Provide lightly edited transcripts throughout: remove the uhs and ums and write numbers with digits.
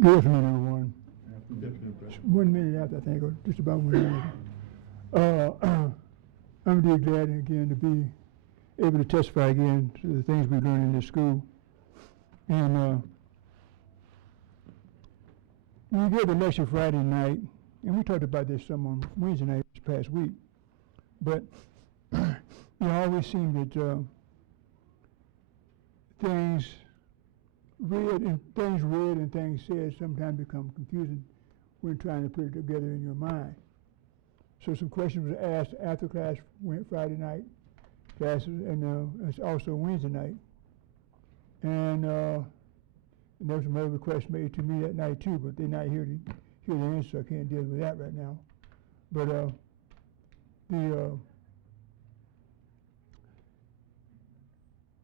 Good afternoon, everyone. 1 minute after, I think, or just about 1 minute. I'm really glad again to be able to testify again to the things we've learned in this school. And we gave a lecture Friday night, and we talked about this some on Wednesday night this past week. But it always seemed that things read and things said sometimes become confusing when trying to put it together in your mind. So some questions were asked after class went Friday night classes, and it's also Wednesday night. And there was some other requests made to me that night too, but they're not here to hear the answer, so I can't deal with that right now. But when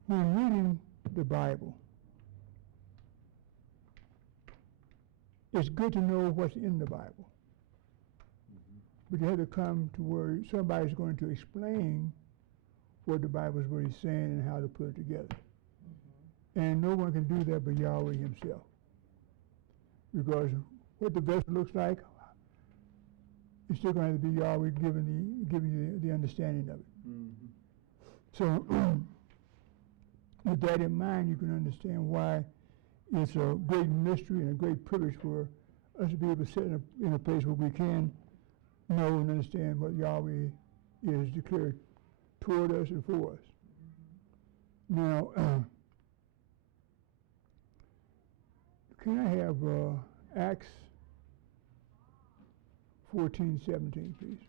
reading the Bible, it's good to know what's in the Bible. But you have to come to where somebody's going to explain what the Bible is really saying and how to put it together. And no one can do that but Yahweh himself. Because what the vessel looks like, it's still going to be Yahweh giving you the understanding of it. So with that in mind, you can understand why it's a great mystery and a great privilege for us to be able to sit in a place where we can know and understand what Yahweh is declared toward us and for us. Now, can I have Acts 14:17, please?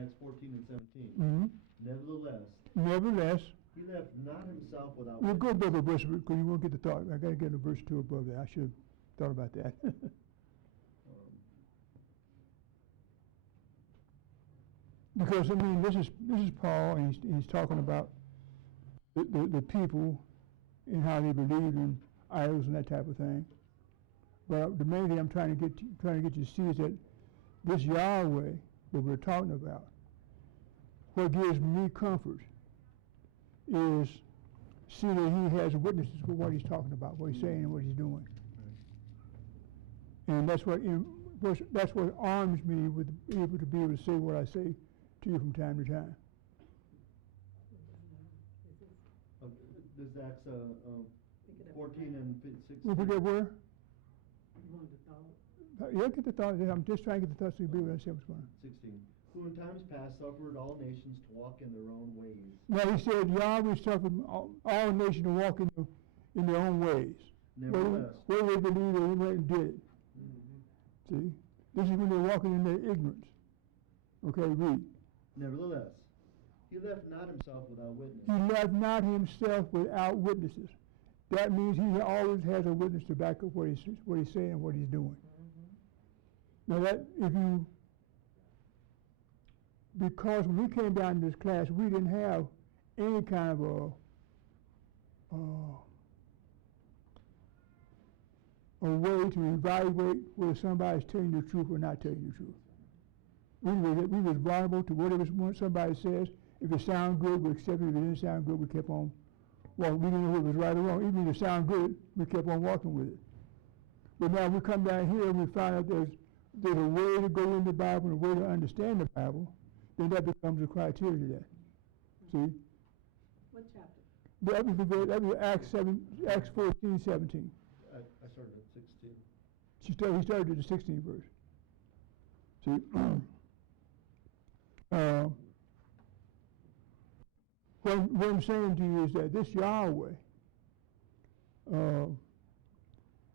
Acts 14 and 17. Nevertheless, he left not himself without we'll go above the verse because you won't get the thought. I got to get a verse 2 above that. I should have thought about that. Because I mean, this is Paul, and he's talking about the people and how they believed in idols and that type of thing. But the main thing I'm trying to get you to see is that this Yahweh that we're talking about, what gives me comfort is see that he has witnesses for what he's talking about, what he's saying and what he's doing. And that's what arms me with able to be able to say what I say to you from time to time. This Acts 14 and 16. We forget where? You wanted the thought? Yeah, get the thought. I'm just trying to get the thought so you be able to understand what's going on. 16. Who in times past suffered all nations to walk in their own ways. Now he said Yahweh suffered all nations to walk in their own ways. Nevertheless. Where they believe they went and did it. See? This is when they're walking in their ignorance. Okay, read. Nevertheless, he left not himself without witness. He left not himself without witnesses. That means he always has a witness to back up what he's saying and what he's doing. Now because when we came down to this class, we didn't have any kind of a way to evaluate whether somebody's telling you the truth or not telling you the truth. We was vulnerable to whatever somebody says. If it sounded good, we accepted it. If it didn't sound good, we kept on walking. We didn't know if it was right or wrong. Even if it sounded good, we kept on walking with it. But now we come down here and we find out there's a way to go in the Bible and a way to understand the Bible, then that becomes a criteria there. See? What chapter? That was Acts 14:17. I started at 16. He started at the 16th verse. See? What I'm saying to you is that this Yahweh,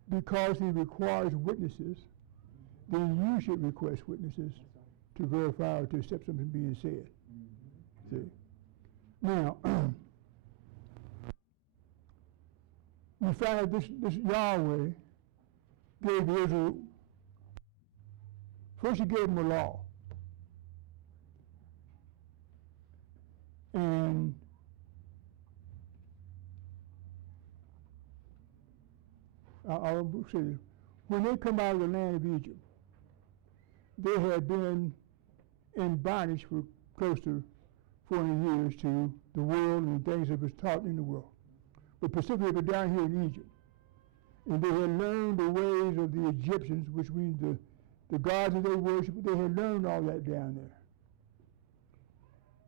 because he requires witnesses, then you should request witnesses to verify or to accept something being said. See? Now, we find out this Yahweh gave Israel, first he gave them a law. And I'll say this. When they come out of the land of Egypt, they had been in bondage for close to 400 years to the world and the things that was taught in the world. But specifically down here in Egypt. And they had learned the ways of the Egyptians, which means the gods that they worshiped. They had learned all that down there.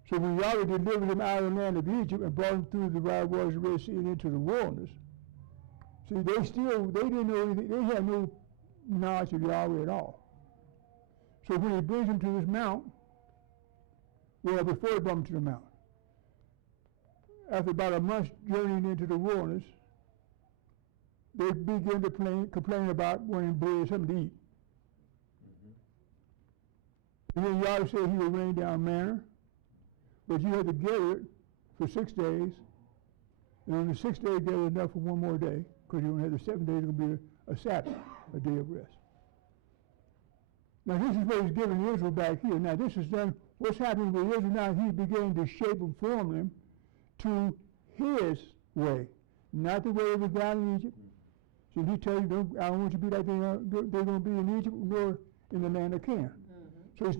So when Yahweh delivered them out of the land of Egypt and brought them through the wide waters of the Red Sea and into the wilderness, see, they didn't know anything. They had no knowledge of Yahweh at all. So when he brings them to this mount, well, before he brought them to the mount, after about a month's journeying into the wilderness, they begin to complain about wanting bread, something to eat. And then Yahweh said he would rain down manna, but you had to gather it for 6 days. And on the 6th day, gather enough for one more day, because you only have the 7 days going to be a Sabbath, a day of rest. Now this is what he's giving Israel back here. Now this is done, what's happening with Israel now, he's beginning to shape and form them to his way, not the way it was down in Egypt. So he tells you, I don't want you to be like they're going to be in Egypt, nor in the land of Canaan. So he's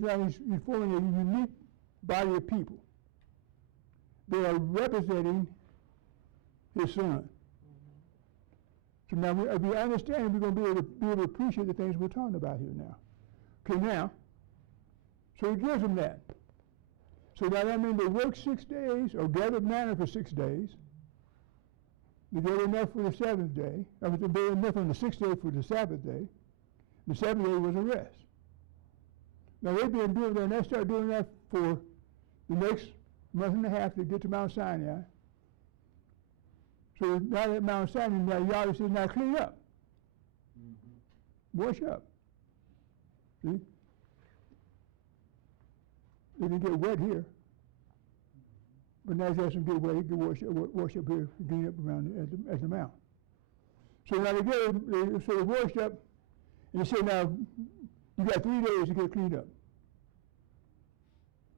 forming a unique body of people. They are representing his son. So now, if we understand, we're going to be able to appreciate the things we're talking about here now. Okay, now, so he gives them that. So now that means they work 6 days, or gather manna for 6 days. They gather enough for the 7th day. They gather enough on the 6th day for the Sabbath day. The 7th day was a rest. Now they've been doing that, and they start doing that for the next month and a half to get to Mount Sinai. So now at Mount Sinai, now Yahweh says, now clean up. Wash up. See? They didn't get wet here. But now he has them get wet, he can wash up here, clean up around at the mount. So now they washed up, and they said, now, you got 3 days to get cleaned up.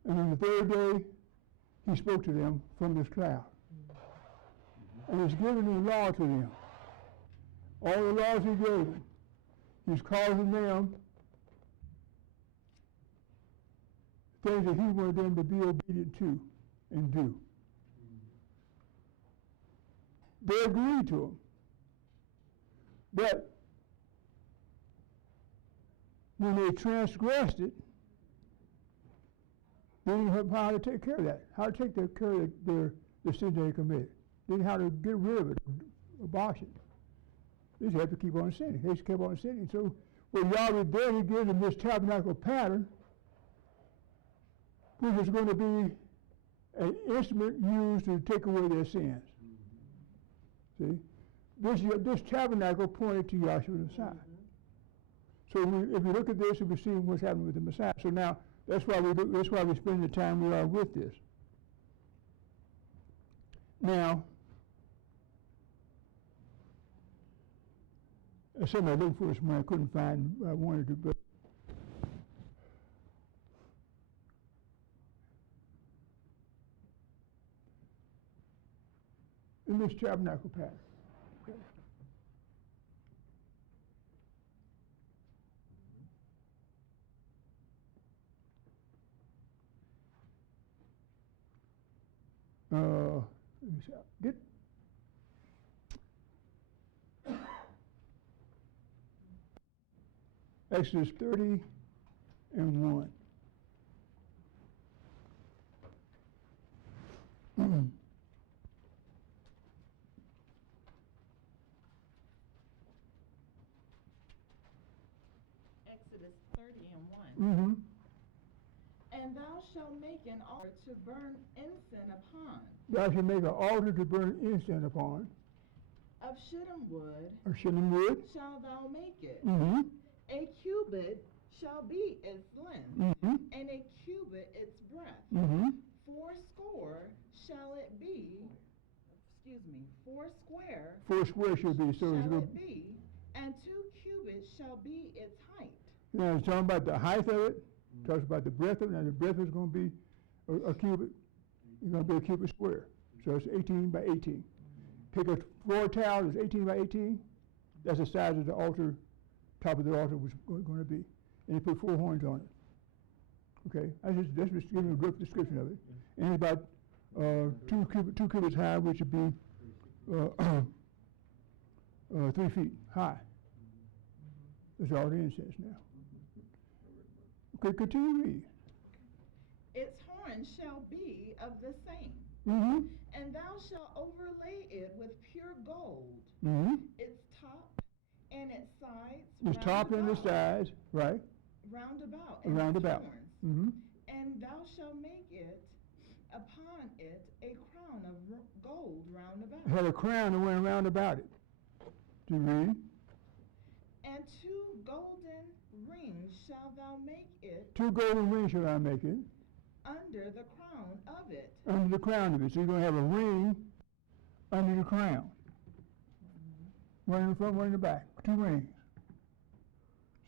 And on the 3rd day, he spoke to them from this cloud. And he's giving the law to them. All the laws he gave them. He's causing them things that he wanted them to be obedient to and do. They agreed to him. But when they transgressed it, they didn't know how to take care of that, how to take care of the sin they committed. They didn't know how to get rid of it, abolish it. They just had to keep on sinning. They just kept on sinning. So when Yahweh did, he gives them this tabernacle pattern, which is going to be an instrument used to take away their sins. See? This tabernacle pointed to Yahshua the Messiah. So if you look at this, we're seeing what's happening with the Messiah. So now that's why we spend the time we are with this. Now, something I looked for this morning, I couldn't find what I wanted to, but in this tabernacle pattern. Let me see. Get Exodus 30 and 1. Exodus 30 and 1. Mm-hmm. And thou shalt make an altar to burn incense upon. Thou shalt make an altar to burn incense upon. Of shittim wood. Or shittim wood. Shalt thou make it. Mm-hmm. A cubit shall be its length, Mm-hmm. and a cubit its breadth. Mm-hmm. 4 shall it be. Excuse me. 4 square. 4 square should be. So shall it's going it be, and 2 cubits shall be its height. Now it's talking about the height of it. Talks about the breadth of it. Now the breadth is going to be a cubit. It's going to be a cubit square. So it's 18 by 18. Take a floor tile that's 18 by 18. That's the size of the altar, top of the altar was going to be. And you put 4 horns on it. Okay, that's just giving a rough description of it. And it's about 2 cubits high, which would be 3 feet high. That's all the incense now. Okay, continue read. Its horn shall be of the same, Mm-hmm. and thou shalt overlay it with pure gold, Mm-hmm. its top and its sides. The top and the sides, right? Round about. Round about. Horns. Mm-hmm. And thou shalt make it upon it a crown of gold round about. Had a crown that went round about it. Do you read? And 2 golden rings shall thou make it 2 golden rings shall I make it under the crown of it. under the crown of it. So you're going to have a ring under the crown. One in the front, one in the back. 2 rings.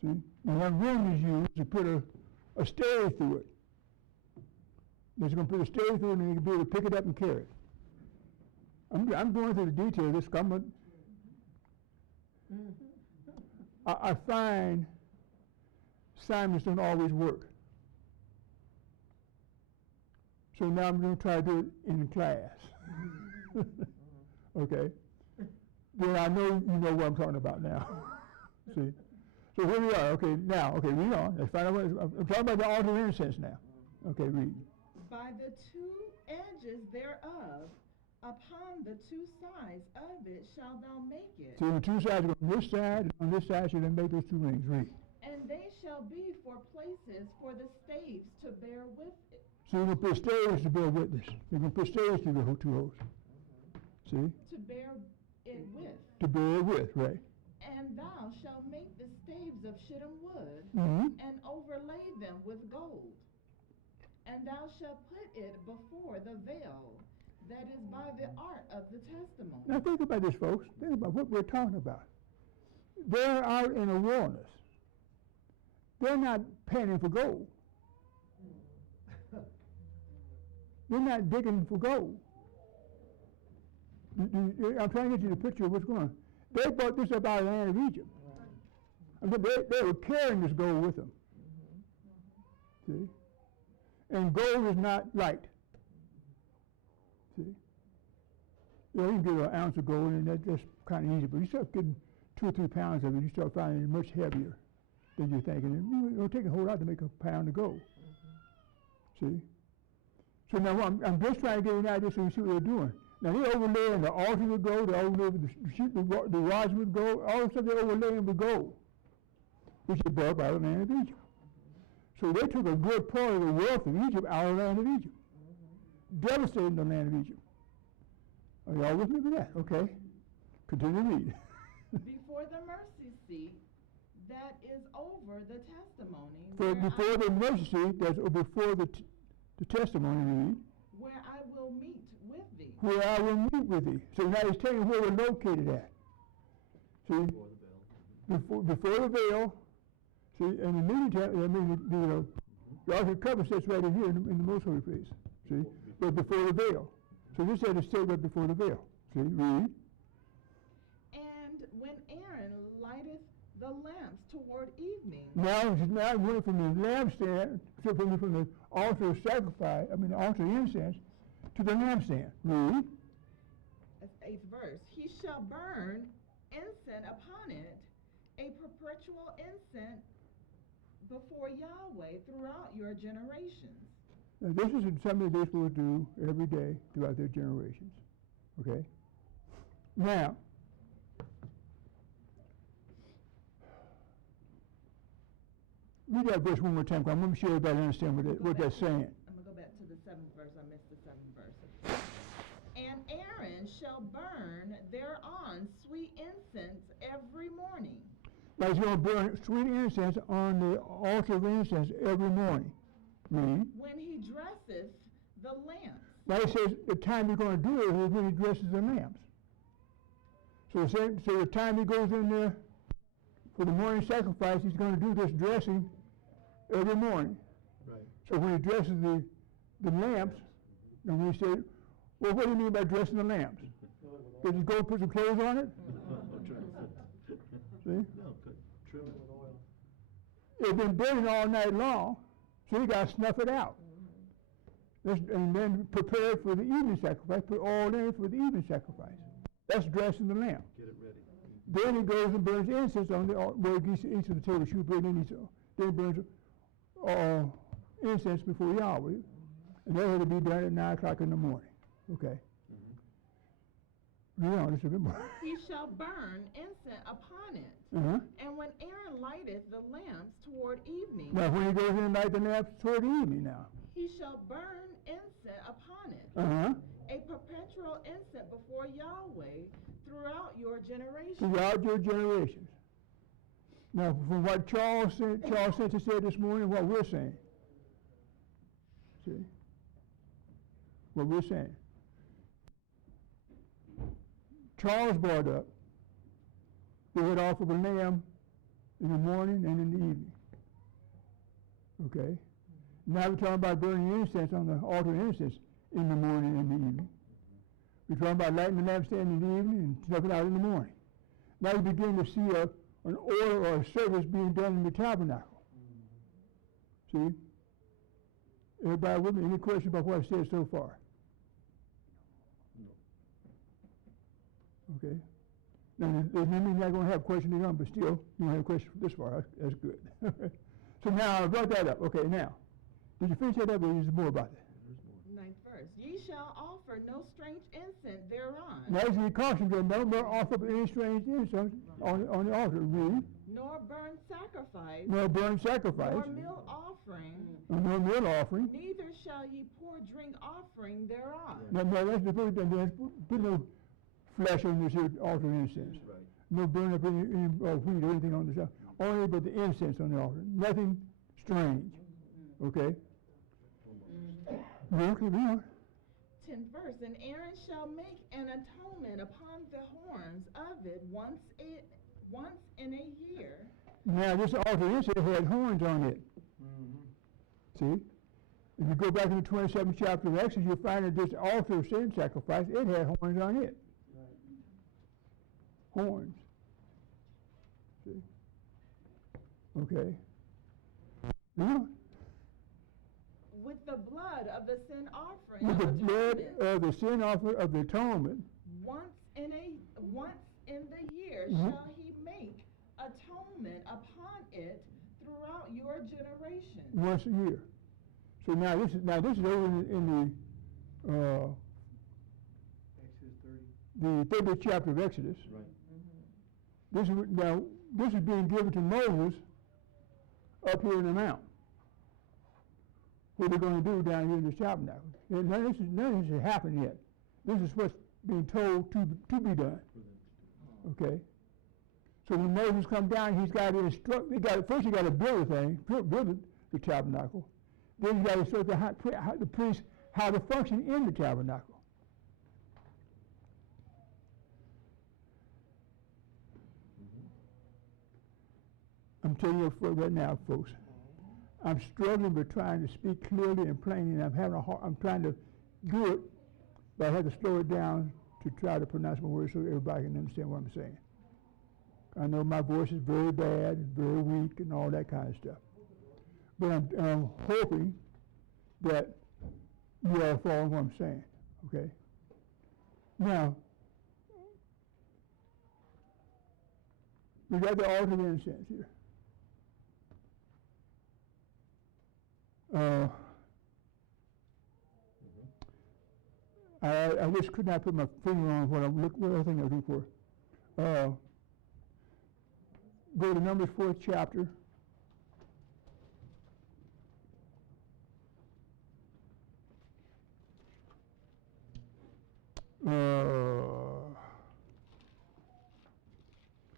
See? Now that ring is used to put a stave through it. That's going to put a stave through it and you can be able to pick it up and carry it. I'm going through the detail of this. I find Simons don't always work. So now I'm going to try to do it in class. Okay? Then I know you know what I'm talking about now. See? So here we are. Okay, now, okay, read on. Let's find out what I'm talking about the altar of incense now. Okay, read. By the 2 edges thereof, upon the 2 sides of it shalt thou make it. So the 2 sides go on this side, and on this side you then make those 2 rings. Read. And they shall be for places for the staves to bear with it. So you're going to put staves to bear witness. You're going to put staves to the 2 holes. See? To bear it with. To bear it with, right? And thou shalt make the staves of shittim wood, Mm-hmm. and overlay them with gold. And thou shalt put it before the veil that is by the ark of the testimony. Now think about this, folks. Think about what we're talking about. They're out in a wilderness. They're not panning for gold. They're not digging for gold. I'm trying to get you the picture of what's going on. They brought this up out of the land of Egypt. And they were carrying this gold with them. See? And gold is not light. See? You can get an ounce of gold, and that's kind of easy. But you start getting 2 or 3 pounds of it, you start finding it much heavier than you're thinking. And it'll take a whole lot to make a pound of gold. See? So now I'm just trying to get an idea so you see what they're doing. Now they overlaying the altar with gold, they overlay the rods with gold, all of a sudden they're overlaying with gold, which is brought by the land of Egypt. So they took a good part of the wealth of Egypt out of the land of Egypt, devastating the land of Egypt. Are y'all with me with that? Okay. Continue to read. Before the mercy seat that is over the testimony. So before the mercy seat, that's before the testimony, read. Where I will meet with thee. Where I will meet with thee. So now he's telling you where we're located at. See? Before the veil. See, in the meantime, the Ark of the Covenant sits right in here in the most holy place. See? But before the veil. So this had to stay right before the veil. See? Read. And when Aaron lighteth the lamps toward evening. Now it went from the lampstand, from the altar of sacrifice, the altar of incense, to the lampstand. Read. That's 8th verse. He shall burn incense upon it, a perpetual incense before Yahweh throughout your generations. Now this is something they're supposed to do every day throughout their generations. Okay? Now, read that verse one more time, because I'm going to make sure everybody understands what that's saying. I'm going to go back to the 7th verse. I missed the 7th verse. And Aaron shall burn thereon sweet incense every morning. Now he's going to burn sweet incense on the altar of incense every morning. Read. When he dresseth the lamps. Now he says the time he's going to do it is when he dresses the lamps. So the time he goes in there for the morning sacrifice, he's going to do this dressing every morning. Right. So when he dresses the lamps, and we say, well, what do you mean by dressing the lamps? Does he go and put some clothes on it? See? No, good. Trim it with oil. It's been burning all night long, So you got to snuff it out. And then prepare for the evening sacrifice, put oil in it for the evening sacrifice. That's dressing the lamp. Get it ready. Then he goes and burns incense on the where each of the table should burn in each. Then he burns incense before Yahweh, and that had to be done at 9 o'clock in the morning. Okay. Read on just a bit more. He shall burn incense upon it. And when Aaron lighteth the lamps toward evening, Now, when he goes in and light the lamps toward evening, now. he shall burn incense upon it. A perpetual incense before Yahweh throughout your generations. Throughout your generations. Now, from what Charles Center said this morning, what we're saying. See? What we're saying. Charles brought up they would offer the lamb in the morning and in the evening. Okay? Now we're talking about burning incense on the altar of incense in the morning and the evening. We're talking about lighting the lampstand in the evening and snuffing out in the morning. Now you begin to see an order or a service being done in the tabernacle. See? Everybody with me? Any questions about what I said so far? Okay. Now, there's no mean you're not going to have questions again, but still, you don't have a question this far. That's good. So now I brought that up. Okay, now, did you finish that up, or is there more about that? 9th verse. Ye shall offer no strange incense thereon. Now, as we caution them, no more offer up any strange incense on the altar. Read. Nor burn sacrifice. No burn sacrifice. Nor meal offering. No meal offering. Neither shall ye pour drink offering thereon. No, that's the first thing. Put no flesh on this here altar of incense. Right. No burn up any wheat or anything on the side. Only but the incense on the altar. Nothing strange. Okay? Read on. 10th verse. And Aaron shall make an atonement upon the horns of it once in a year. Now, this altar of incense had horns on it. See? If you go back in the 27th chapter of Exodus, you'll find that this altar of sin sacrifice, it had horns on it. Horns. See? Okay. Yeah. With the blood of the sin offering. With the of blood atonement, of the sin offering of the atonement. once in the year shall he make atonement upon it throughout your generation. Once a year. So now this is over in the Exodus 30. the 30th chapter of Exodus. Right. This is being given to Moses up here in the mount. What they're going to do down here in this tabernacle. And none of this has happened yet. This is what's being told to be done. Okay? So when Moses comes down, he's got to instruct. First he got to build the thing, build the tabernacle. Then he got to instruct the priest how to function in the tabernacle. I'm telling you right now, folks. I'm struggling with trying to speak clearly and plainly, and I'm trying to do it, but I have to slow it down to try to pronounce my words so everybody can understand what I'm saying. I know my voice is very bad and very weak and all that kind of stuff. But I'm hoping that you all follow what I'm saying, okay? Now, we got the altar of incense here. I just could not put my finger on what other thing I was looking for. Go to Numbers 4th chapter.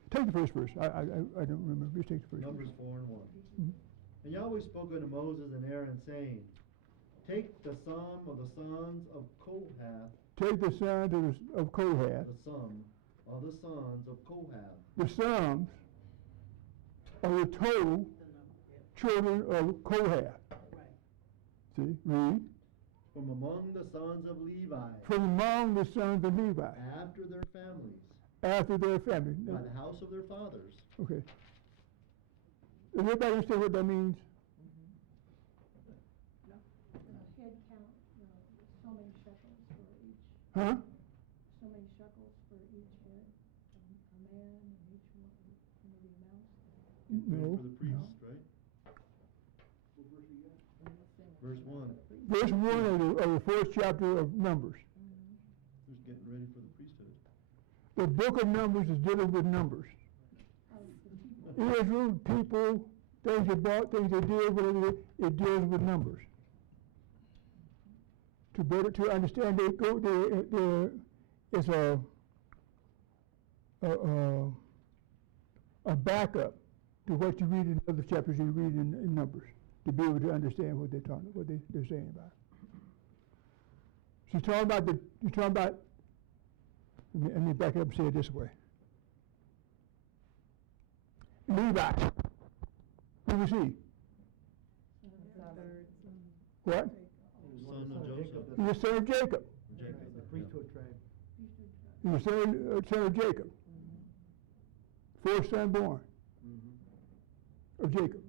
Take the first verse. I don't remember. Just take the first Numbers verse. 4 and 1. And Yahweh spoke unto Moses and Aaron, saying, Take the sum of the sons of Kohath. Take the sons of Kohath. The sum of the sons of Kohath. The sums of the total children of Kohath. See, read. From among the sons of Levi. From among the sons of Levi. After their families. After their family. By the house of their fathers. Okay. Does everybody understand what that means? Huh? So many shekels for each head, a man and each one, the amounts? No. For the priests, right? Verse 1. Verse 1 of the first chapter of Numbers. Just getting ready for the priesthood. The book of Numbers is dealing with numbers. Israel, people, things they bought, things they did, whatever it deals with numbers. To better to understand, it's a backup to what you read in other chapters you read in Numbers, to be able to understand what they're saying about. She's talking about. Let me back up and say it this way. Levi. Who was he? What? Son of Joseph. He was son of Jacob. Jacob. The priesthood tribe. He was son of Jacob. Fourth son born of Jacob.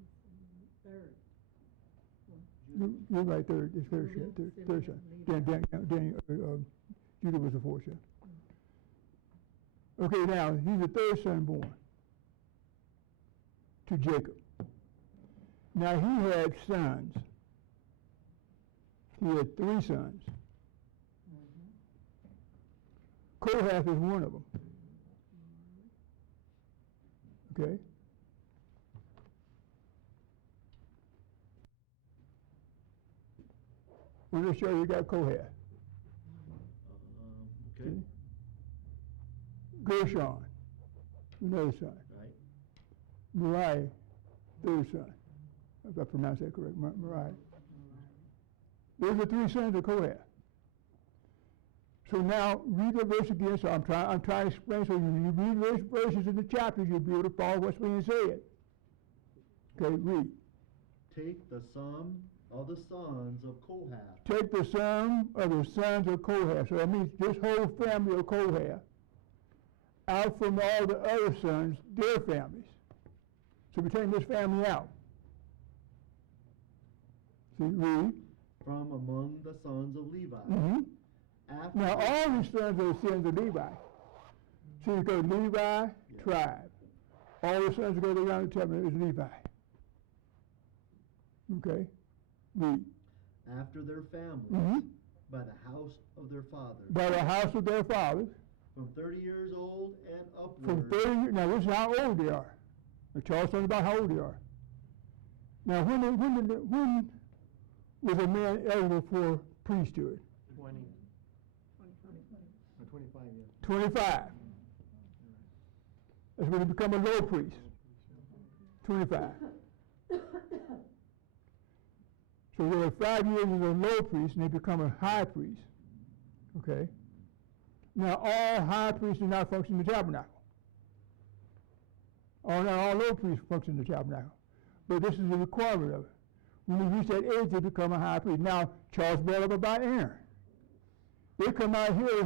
You're right, third. It's third son. Judah was the fourth son. Okay, now he's the third son born to Jacob. Now he had sons. He had 3 sons. Kohath is one of them. Okay? We're going to show you got Kohath. Okay. See? Gershon, another son. Right. Merari, third son. If I pronounce that correct, Merari. Those are 3 sons of Kohath. So now read the verse again. So I'm trying to explain. So you read those verses in the chapters, you'll be able to follow what's being said. Okay, read. Take the sum of the sons of Kohath. Take the sum of the sons of Kohath. So that means this whole family of Kohath out from all the other sons, their families. So we're taking this family out. See, read. From among the sons of Levi. Mm-hmm. After Now all these sons are the sons of Levi. So you go Levi, tribe. All the sons that go around the temple is Levi. Okay? Read. After their families, Mm-hmm. by the house of their fathers, By the house of their fathers, from 30 years old and from upward. 30 years. Now this is how old they are. The Charles talking about how old they are. Now when was a man eligible for priesthood? 20. Or 25, yeah. 25. That's when he become a low priest. 25. So they have 5 years as a low priest and they become a high priest. Okay? Now all high priests do not function in the tabernacle. Not all low priests function in the tabernacle. But this is a requirement of it. When they reach that age, they become a high priest. Now, Charles brought up about Aaron. They come out here,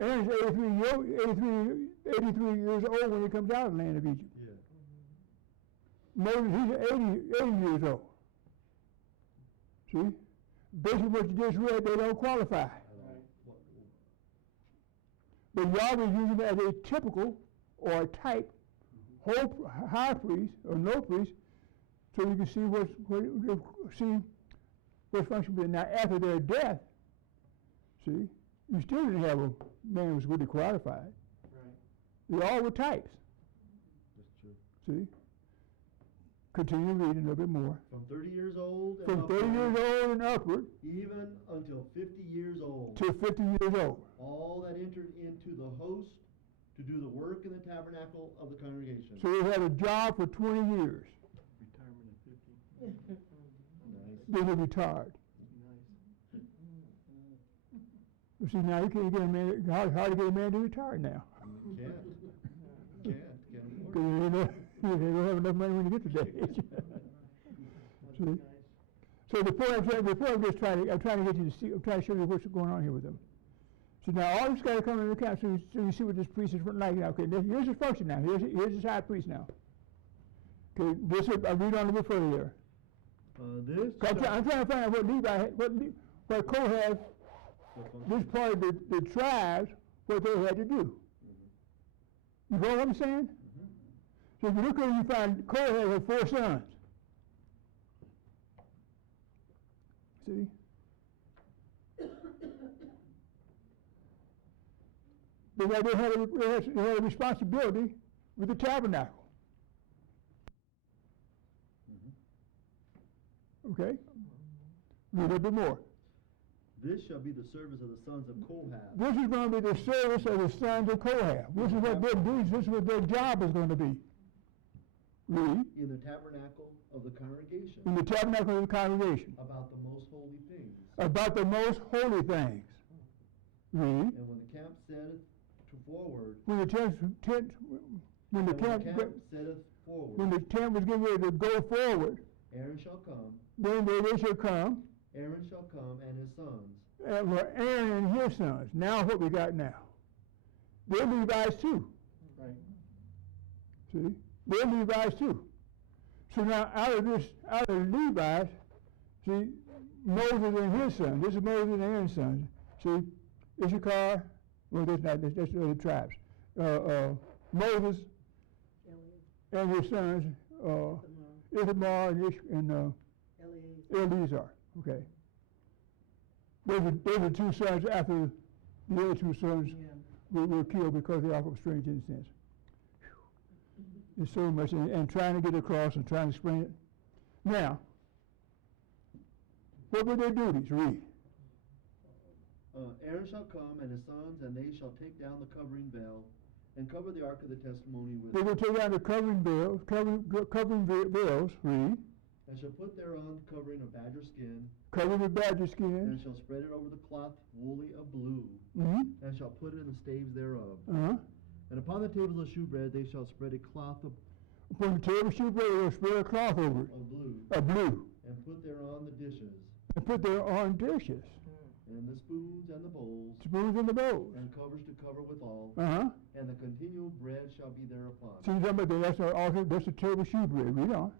Aaron's 83 years old when he comes out of the land of Egypt. Yeah. Moses, he's 80 years old. See? Based on what you just read, they don't qualify. But Yahweh is using it as a typical or a type high priest or no priest, so you can see what's function. But now after their death, see, you still didn't have a man who was really qualified. Right. They all were types. That's true. See? Continue reading a little bit more. From 30 years old and From upward, 30 years old and upward even until 50 years old, to 50 years old. all that entered into the host to do the work in the tabernacle of the congregation. So they had a job for 20 years. Retirement at 50. Nice. Then they retired. Nice. You see, now you can't get a man, hard to get a man to retire now. Can't afford Because they don't have enough money when you get to that age. See? So the point I'm just trying to get you to see, I'm trying to show you what's going on here with them. So now all this got to come into account so you see what this priest is like now. Okay, here's his function now. Here's his high priest now. Okay, I'll read on a bit further there. This. I'm trying to find out what Kohath this part of the tribes what they had to do. You know what I'm saying? So if you look over, you find Kohath had 4 sons. See? But now they had a responsibility with the tabernacle. Okay? Read a little bit more. This shall be the service of the sons of Kohath. This is going to be the service of the sons of Kohath. This is what they're doing. This is what their job is going to be. Read. In the tabernacle of the congregation. In the tabernacle of the congregation. About the most holy things. About the most holy things. Read. And when the camp setteth forward. When the tent setteth forward. When the tent was getting ready to go forward. Aaron shall come. Then they shall come. Aaron shall come and his sons. For Aaron and his sons. Now what we got now? They're Levites too. Right. See? They're Levites too. So now out of Levites, see, Moses and his sons. This is Moses and Aaron's sons. See, Issachar, well that's not, that's the other tribes. Moses and his sons, Ithamar and Eleazar. Okay. Those are 2 sons after the other 2 sons were killed because they offered strange incense. There's so much, and trying to get across and trying to explain it. Now, what were their duties? Read. Aaron shall come and his sons, and they shall take down the covering veil and cover the ark of the testimony with. They will take down the covering veils. Read. And shall put thereon the covering of badger skin. Covered with badger skin. And shall spread it over the cloth woolly of blue. And shall put it in the staves thereof. And upon the tables of shewbread they shall spread a cloth of. Upon the table of shewbread they will spread a cloth over it. Of blue. Of blue. And put thereon the dishes. And put thereon dishes. And the spoons and the bowls. Spoons and the bowls. And covers to cover withal. And the continual bread shall be thereupon. See, that's the table of shewbread. Read on.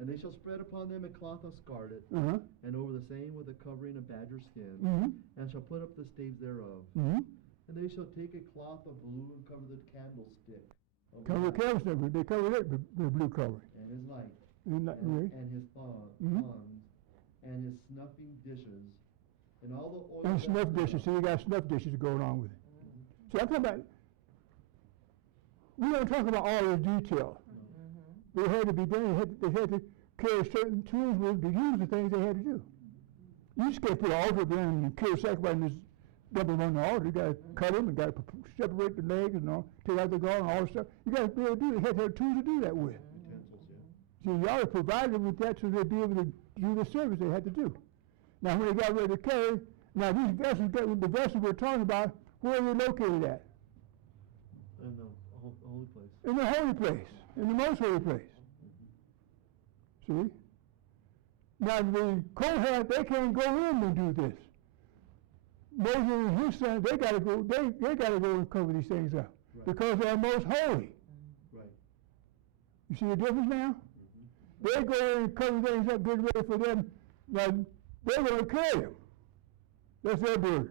And they shall spread upon them a cloth of scarlet, and over the same with a covering of badger skin, and shall put up the staves thereof. And they shall take a cloth of blue and cover the candlestick. Cover the candlestick. They cover it with blue covering. And his light. And his tongs, and his snuffing dishes, and all the oil. And snuff dishes. So you got snuff dishes going on with it. So I'm talking about. We don't talk about all the detail. They had to be done. They had to carry certain tools with to use the things they had to do. You just can't put an altar up there and kill a sacrifice and just dump them on the altar. You got to cut them and got to separate the legs and all, take out the gall and all the stuff. You got to be able to do it. They had to have tools to do that with. So y'all have provided them with that so they'd be able to do the service they had to do. Now when they got ready to carry, now these vessels, the vessels we're talking about, where are they located at? In the holy place. In the holy place. In the most holy place. See? Now the Kohath, they can't go in and do this. Moses and his sons, they gotta go and cover these things up. Because they're most holy. Right. You see the difference now? They go in and cover things up, get ready for them. Now they're gonna carry them. That's their burden.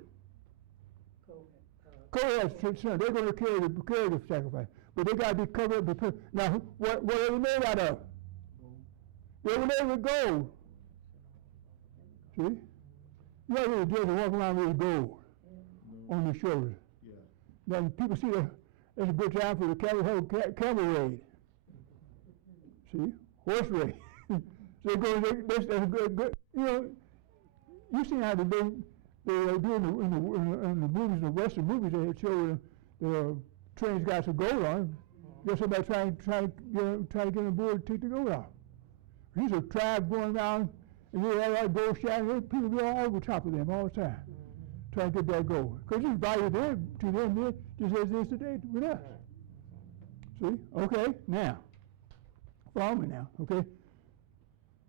Kohath's son, they're gonna carry the sacrifice. But they got to be covered up. Now, what are they made out of? They were made with gold. See? You don't really just walk around with gold on your shoulders. Yeah. Now, people see that's a good time for the camel raid. See? Horse raid. So that's a good, you know, you see how they do in the movies, the Western movies, they show the trains got some gold on him. There's somebody trying to get on board to take the gold off. He's a tribe going around and they all that gold shining. People be all over top of them all the time, trying to get that gold. Because it's value there to them just as it is today with us. See? Okay, now. Follow me now, okay?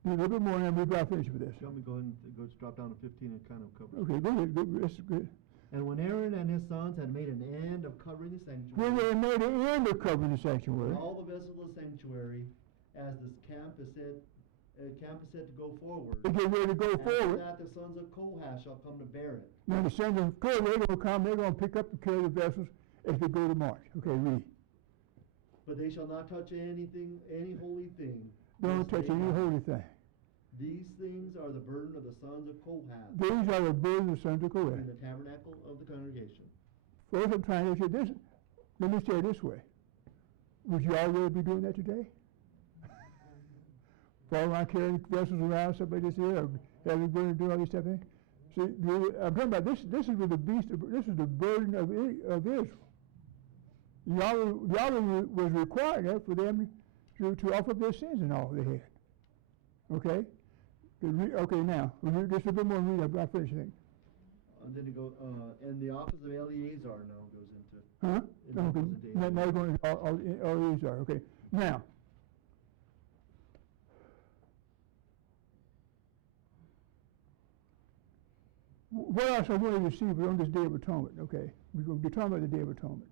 A little bit more and then we'll be finished with this. Shall we go ahead and go drop down to 15 and kind of cover? Okay, go ahead. That's good. And when Aaron and his sons had made an end of covering the sanctuary. When they made an end of covering the sanctuary. All the vessels of the sanctuary, as this camp is set camp is set to go forward. They get ready to go After forward. that, the sons of Kohath shall come to bear it. Now the sons of Korah, they're going to come, they're going to pick up and carry the vessels as they go to march. Okay, read. But they shall not touch anything, any holy thing. Don't lest touch they any die. holy thing. These things are the burden of the sons of Kohath These are the burden of the sons of Korah. in the tabernacle of the congregation. First, I'm trying to say this. Let me say it this way. Would you all really be doing that today? Fall around carrying vessels around, somebody just here, or having burden to do all these stuff. See, I'm talking about this. This is with the beast. This is the burden of Israel. Yahweh was requiring that for them to offer up their sins and all they had. Okay. Okay. Now, just a bit more. Read. I'll finish it. And then it goes, and the office of Eleazar now goes into. Huh? in the Okay. office of David. Now going all these are okay. Now. What else I wanted to see was on this Day of Atonement, okay? We're going to be talking about the Day of Atonement.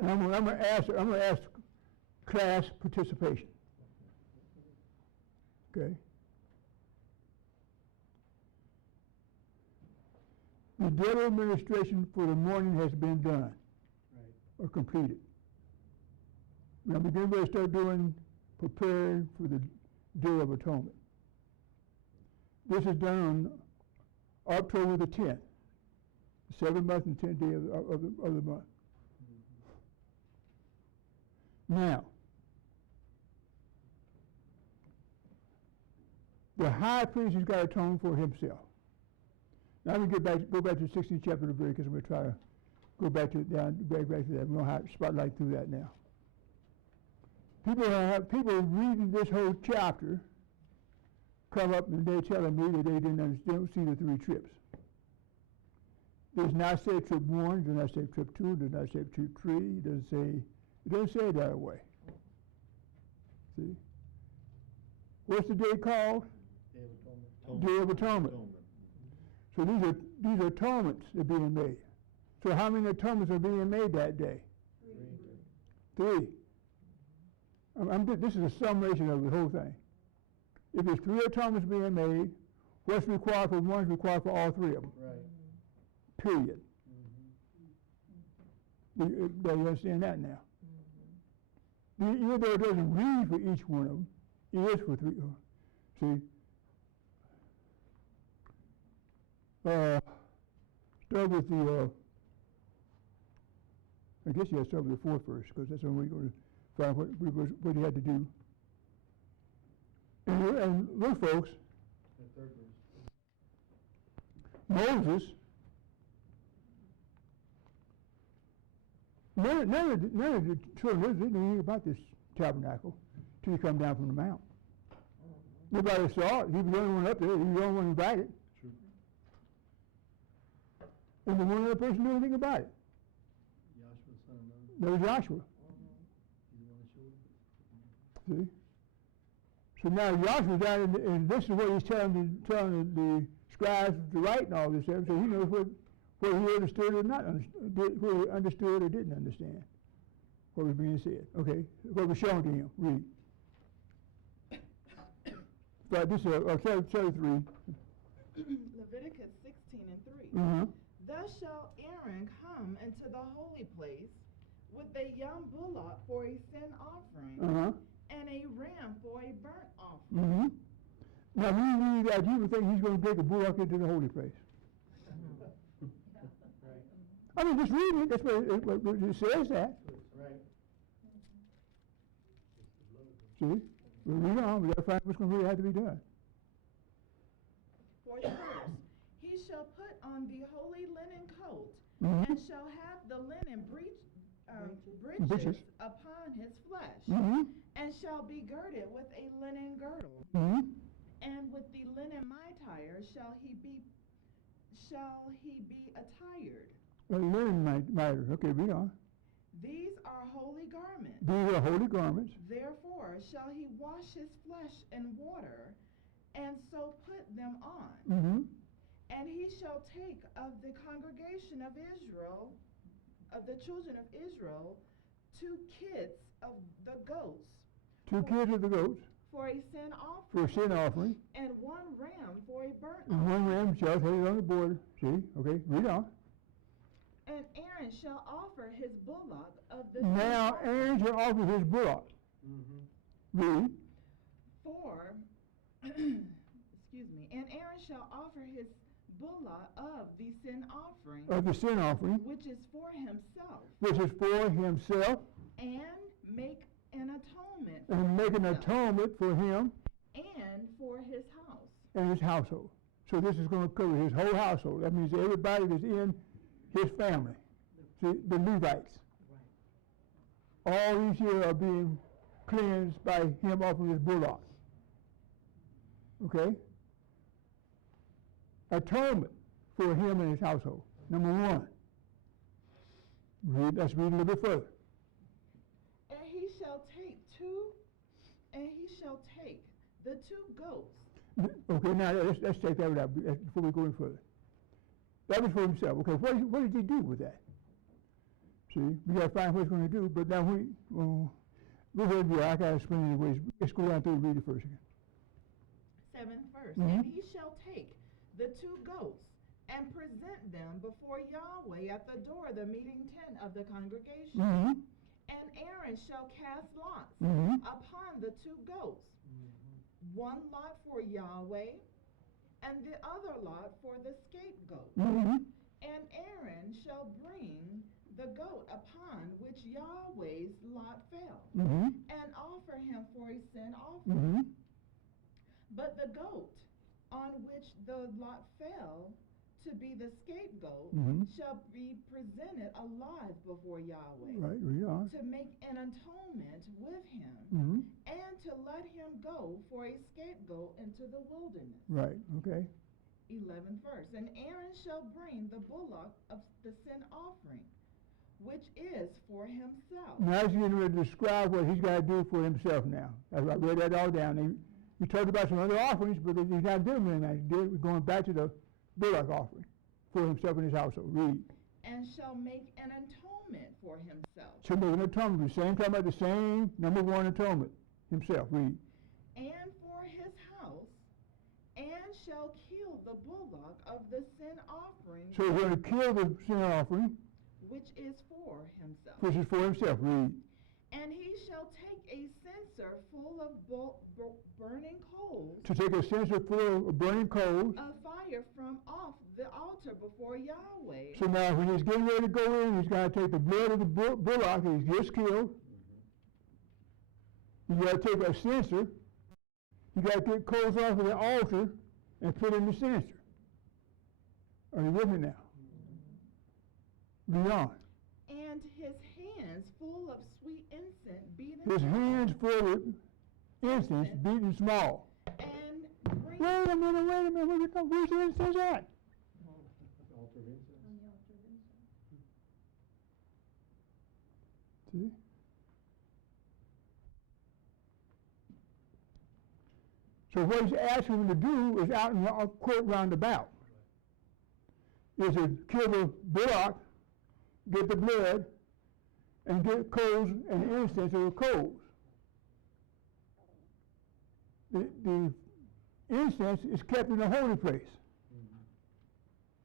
And I'm going to ask class participation. Okay? The daily administration for the morning has been done Right. or completed. Now we're going to start preparing for the Day of Atonement. This is done on October the 10th, the 7th month and 10th day of the month. Now, the high priest has got to atone for himself. Now we go back to the 16th chapter of Leviticus, and we'll try to go back to that. We're going to spotlight through that now. People reading this whole chapter come up and they're telling me that they don't see the three trips. Does not say trip 1, does not say trip 2, does not say trip 3, it doesn't say it that way. See? What's the day called? Day of Atonement. Day of Atonement. So these are atonements that are being made. So how many atonements are being made that day? 3. This is a summation of the whole thing. If there's 3 atonements being made, what's required for one is required for all 3 of them. Right. Period. Do you understand that now? Even though it doesn't read for each one of them, it is for 3. See? Start with the, I guess you have to start with the 4th verse, because that's when we're going to find what he had to do. And look, folks, The 3rd verse. Moses, none of the children didn't know anything about this tabernacle till he come down from the mount. Nobody saw it. He was the only one up there. He was the only one invited. True. And the one other person knew anything about it. Joshua, son of Nun. That was Joshua. He's the one that showed him. See? So now Joshua's down, and this is what he's telling the scribes to write and all this stuff, so he knows what he understood or not understood, what he understood or didn't understand, what was being said. Okay, what was shown to him. Read. But this is chapter 3. Leviticus 16:3. Uh-huh. Thus shall Aaron come into the holy place with a young bullock for a sin offering Uh-huh. and a ram for a burnt offering. Mm-hmm. Now, when you read that, you would think he's going to take a bullock into the holy place. Right. I mean, just read it. That's what it says that. Right. See? We'll read on. We've got to find what's going to really have to be done. For the first, he shall put on the holy linen coat, Mhm. and shall have the linen breeches Breeches. upon his flesh, Mm-hmm. and shall be girded with a linen girdle, Mm-hmm. and with the linen mitre shall he be attired. Linen mitre. Okay, read on. These are holy garments. These are holy garments. Therefore shall he wash his flesh in water, and so put them on. Mm-hmm. And he shall take of the congregation of Israel, of the children of Israel, 2 kids of the goats 2 kids of the goats for a sin for a offering, sin offering, and 1 ram for a burnt and 1 offering. ram shall take it on the border. See? Okay, read on. And Aaron shall offer his bullock of the Now sin Aaron shall offer his bullock. Mm-hmm. Read. for, excuse me, and Aaron shall offer his bullock of the sin offering, Of the sin offering, which is for himself, which is for himself, and make an atonement for and make an himself atonement for him and for his house. and his household. So this is going to cover his whole household. That means everybody that's in his family. See, the Levites. All these here are being cleansed by him offering his bullock. Okay? Atonement for him and his household. Number 1. Let's read a little bit further. And he shall take the 2 goats. Okay, now let's take that out before we go any further. That was for himself. Okay, what did he do with that? See, we got to find what he's going to do, but now go ahead, I got to explain it ways. Let's go down through and read it first again. 7th verse. Mhm. And he shall take the 2 goats and present them before Yahweh at the door of the meeting tent of the congregation. Mm-hmm. And Aaron shall cast lots Mm-hmm. upon the 2 goats, 1 lot for Yahweh, and the other lot for the scapegoat. Mm-hmm. And Aaron shall bring the goat upon which Yahweh's lot fell, Mm-hmm. and offer him for a sin offering. Mm-hmm. But the goat on which the lot fell to be the scapegoat Mhm. shall be presented alive before Yahweh, Right, read on. to make an atonement with him, Mm-hmm. and to let him go for a scapegoat into the wilderness. Right, okay. 11th verse. And Aaron shall bring the bullock of the sin offering, which is for himself. Now he's getting ready to describe what he's got to do for himself now. I read that all down. He talked about some other offerings, but he's not doing anything. We're going back to the bullock offering for himself and his household. Read. And shall make an atonement for himself, So make an atonement. The same, talking about the same number 1 atonement. Himself. Read. and for his house, and shall kill the bullock of the sin offering, So he's going to kill the sin offering, which is for himself. which is for himself. Read. And he shall take a censer full of burning coals To take a censer full of burning coals. of fire from off the altar before Yahweh. So now when he's getting ready to go in, he's got to take the blood of the bullock that he's just killed. You got to take a censer. You got to get coals off of the altar and put in the censer. Are you with me now? Read on. And his hands full of sweet incense beaten His hands full of incense, beaten small. and bring Wait a minute. Where's the incense at? Altar of incense. On the altar of incense. See? So what he's asking him to do is out in the court roundabout. Is to kill the bullock, get the blood, and get coals and incense of the coals. The incense is kept in the holy place.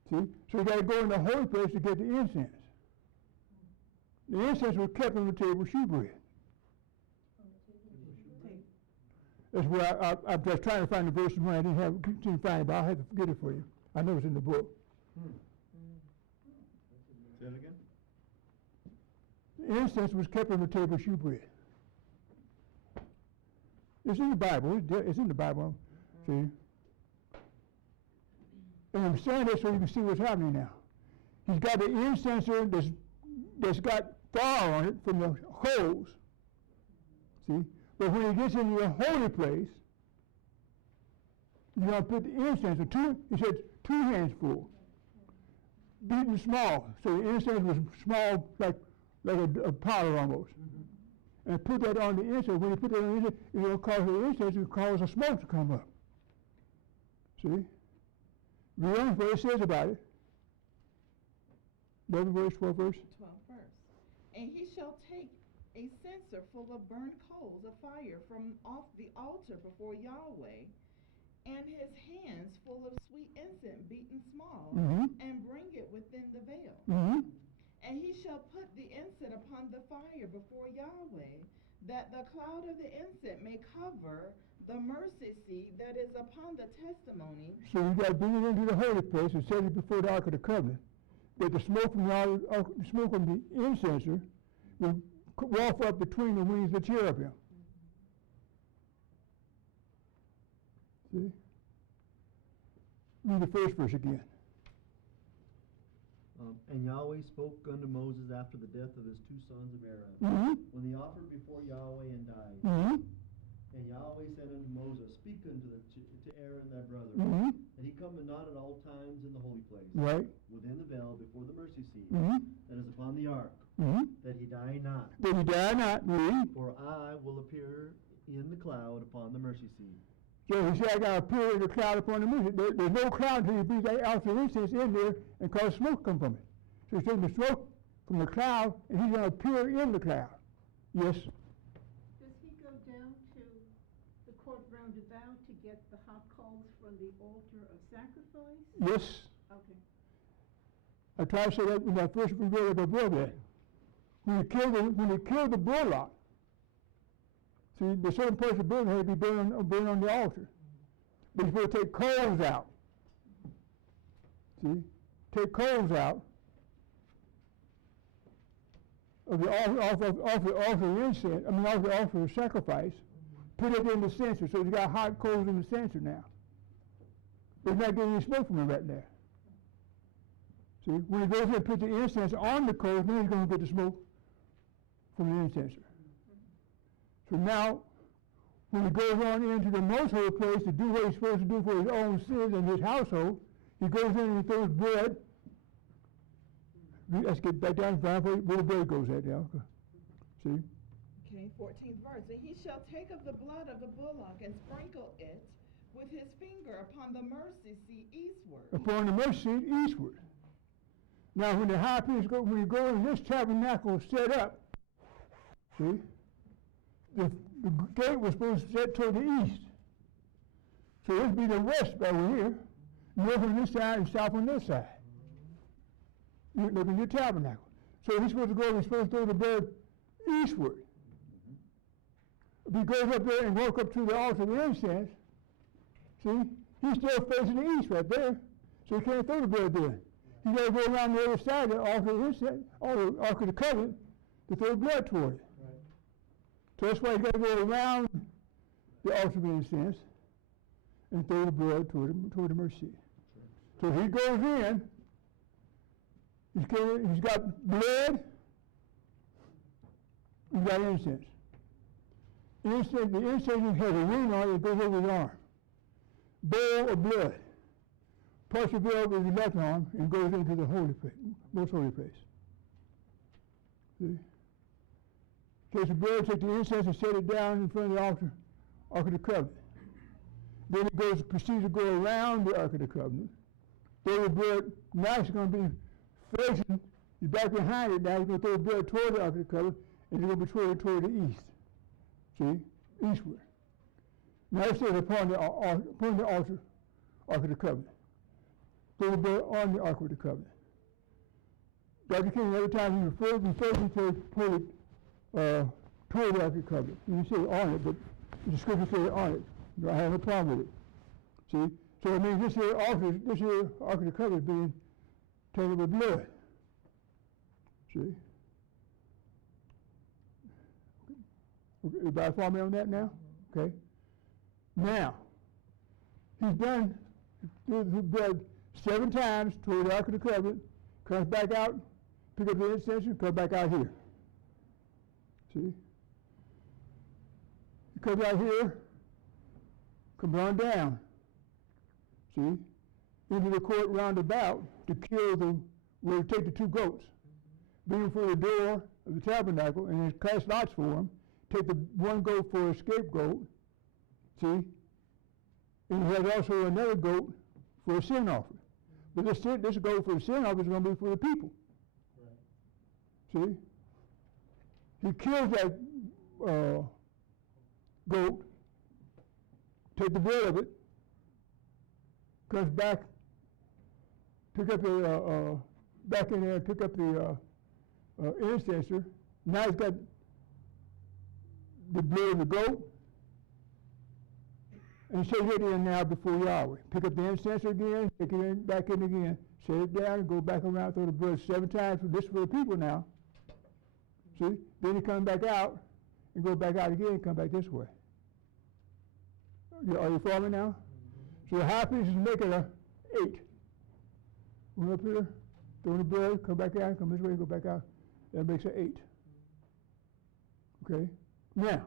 See? So you got to go in the holy place to get the incense. The incense was kept on the table of shewbread. That's where I'm just trying to find the verses when I didn't find it, but I'll have to get it for you. I know it's in the book. Say it again? The incense was kept on the table of shewbread. It's in the Bible. It's in the Bible. See? And I'm saying this so you can see what's happening now. He's got the incenser that's got fire on it from the coals. See? But when he gets into the holy place, you're going to put the incense in he said 2 hands full. Beaten small. So the incense was small, like a powder almost. And put that on the incense. When you put that on the incense, it will cause the incense to cause the smoke to come up. See? Read on what it says about it. 11 verse, 12 verse. 12th verse. And he shall take a censer full of burnt coals of fire from off the altar before Yahweh, and his hands full of sweet incense beaten small, and bring it within the veil. And he shall put the incense upon the fire before Yahweh, that the cloud of the incense may cover the mercy seat that is upon the testimony. So you got to bring it into the holy place and set it before the Ark of the Covenant. That the smoke from the incenser will waft up between the wings of the cherubim. See? Read the first verse again. And Yahweh spoke unto Moses after the death of his two sons of Aaron, when they offered before Yahweh and died. And Yahweh said unto Moses, Speak unto to Aaron thy brother, that he come not at all times in the holy place, right, within the veil before the mercy seat, that is upon the ark, that he die not. That he die not, read. For I will appear in the cloud upon the mercy seat. So he said, I got to appear in the cloud upon the mercy. There's no cloud until you breathe that altar incense in there and cause smoke come from it. So he's taking the smoke from the cloud, and he's going to appear in the cloud. Yes? Does he go down to the court roundabout to get the hot coals from the altar of sacrifice? Yes. Okay. I tried to say that when I first read the book there. When he killed the bullock, see, the certain parts of the building had to be burned on the altar. But he's supposed to take coals out. See? Take coals out of the altar of incense, off the altar of sacrifice, put it in the censer. So he's got hot coals in the censer now. But he's not getting any smoke from it right there. See? When he goes in and puts the incense on the coals, then he's going to get the smoke from the incenser. So now, when he goes on into the most holy place to do what he's supposed to do for his own sins and his household, he goes in and he throws blood. Let's get back down to where the blood goes at now. See? Okay, 14th verse. And he shall take of the blood of the bullock and sprinkle it with his finger upon the mercy seat eastward. Upon the mercy seat eastward. Now, when the high priest when you go in this tabernacle set up, see, the gate was supposed to set toward the east. So this would be the west over here, north on this side and south on this side. You look at your tabernacle. So he's supposed to throw the blood eastward. If he goes up there and walk up to the altar of incense, see, he's still facing the east right there. So he can't throw the blood there. He's got to go around the other side of the altar of incense, or the Ark of the Covenant, to throw blood toward it. Right. So that's why he's got to go around the altar of incense and throw the blood toward the mercy seat. So he goes in, he's got blood, he's got incense. The incense has a ring on it that goes over his arm. Bowl of blood. Partial veil with his left arm and goes into the holy place, most holy place. See? Takes the blood, take the incense and set it down in front of the altar, Ark of the Covenant. Then it proceeds to go around the Ark of the Covenant. Throw the blood, now it's going to be facing, he's back behind it now, he's going to throw the blood toward the Ark of the Covenant, and it's going to be toward the east. See? Eastward. Now it says upon the altar, Ark of the Covenant. Throw the blood on the Ark of the Covenant. Dr. King, every time he refers to put it toward the Ark of the Covenant. You say on it, but the scripture says on it. I have no problem with it. See? So it means this here Ark of the Covenant being tainted with blood. See? Okay. Everybody follow me on that now? Okay. Now, he's done the blood 7 times toward the Ark of the Covenant, comes back out, pick up the incense, and comes back out here. See? He comes out here, comes on down. See? Into the court roundabout to kill where to take the 2 goats. Bring them for the door of the tabernacle, and then cast lots for them. Take the 1 goat for a scapegoat. See? And he has also another goat for a sin offering. But this goat for the sin offering is going to be for the people. Right. See? He kills that goat, take the blood of it, comes back, pick up the back in there, pick up the incenser. Now he's got the blood of the goat, and set it in now before Yahweh. Pick up the incenser again, take it in, back in again, set it down, and go back around, throw the blood 7 times. This is for the people now. See? Then he comes back out and go back out again and come back this way. Are you following now? So the high priest is making a 8. Go up here, throw the blood, come back out, come this way, go back out. That makes an 8. Okay? Now,